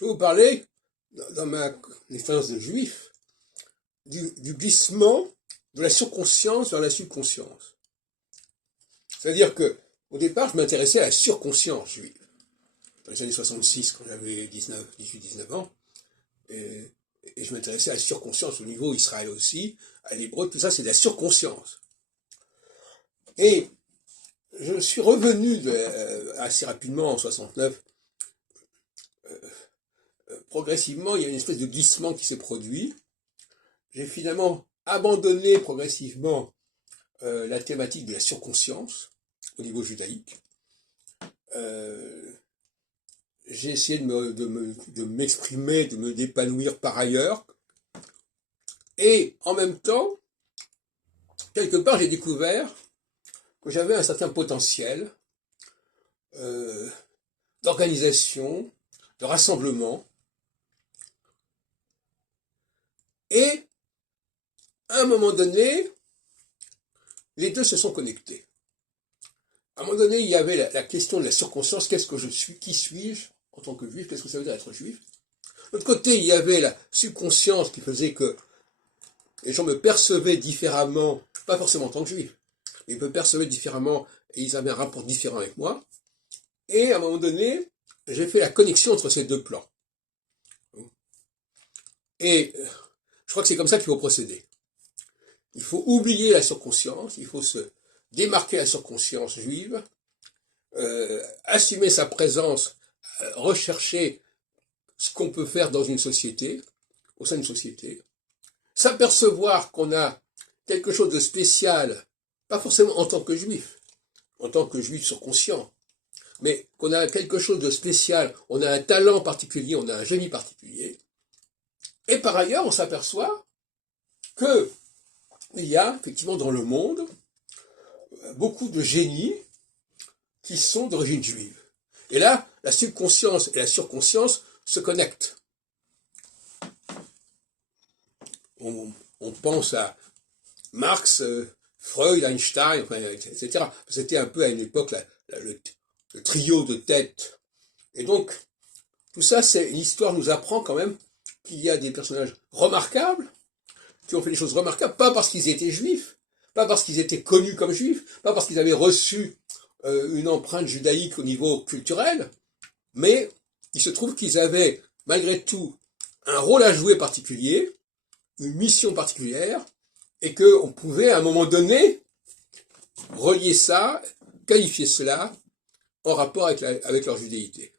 Je vais vous parler, dans ma expérience de juif, du glissement de la surconscience vers la subconscience. C'est-à-dire que, au départ, je m'intéressais à la surconscience juive. Dans les années 66, quand j'avais 18-19 ans, et je m'intéressais à la surconscience au niveau Israël aussi, à l'hébreu, tout ça, c'est de la surconscience. Et je suis revenu assez rapidement en 69. Progressivement, il y a une espèce de glissement qui s'est produit. J'ai finalement abandonné progressivement la thématique de la surconscience au niveau judaïque. J'ai essayé de m'exprimer, de me d'épanouir par ailleurs. Et en même temps, quelque part, j'ai découvert que j'avais un certain potentiel d'organisation, de rassemblement. Et à un moment donné, les deux se sont connectés. À un moment donné, il y avait la question de la surconscience, qu'est-ce que je suis, qui suis-je en tant que juif, qu'est-ce que ça veut dire être juif. De l'autre côté, il y avait la subconscience qui faisait que les gens me percevaient différemment, pas forcément en tant que juif, mais ils me percevaient différemment et ils avaient un rapport différent avec moi. Et à un moment donné, j'ai fait la connexion entre ces deux plans. Et je crois que c'est comme ça qu'il faut procéder. Il faut oublier la surconscience, il faut se démarquer la surconscience juive, assumer sa présence, rechercher ce qu'on peut faire dans une société, au sein d'une société, s'apercevoir qu'on a quelque chose de spécial, pas forcément en tant que juif surconscient, mais qu'on a quelque chose de spécial, on a un talent particulier, on a un génie particulier, et par ailleurs on s'aperçoit que il y a effectivement dans le monde beaucoup de génies qui sont d'origine juive. Et là, la subconscience et la surconscience se connectent. On pense à Marx, Freud, Einstein, enfin, etc. C'était un peu à une époque le trio de tête. Et donc, tout ça, l'histoire nous apprend quand même qu'il y a des personnages remarquables, qui ont fait des choses remarquables, pas parce qu'ils étaient juifs, pas parce qu'ils étaient connus comme juifs, pas parce qu'ils avaient reçu une empreinte judaïque au niveau culturel, mais il se trouve qu'ils avaient, malgré tout, un rôle à jouer particulier, une mission particulière, et qu'on pouvait, à un moment donné, relier ça, qualifier cela, en rapport avec leur judéité.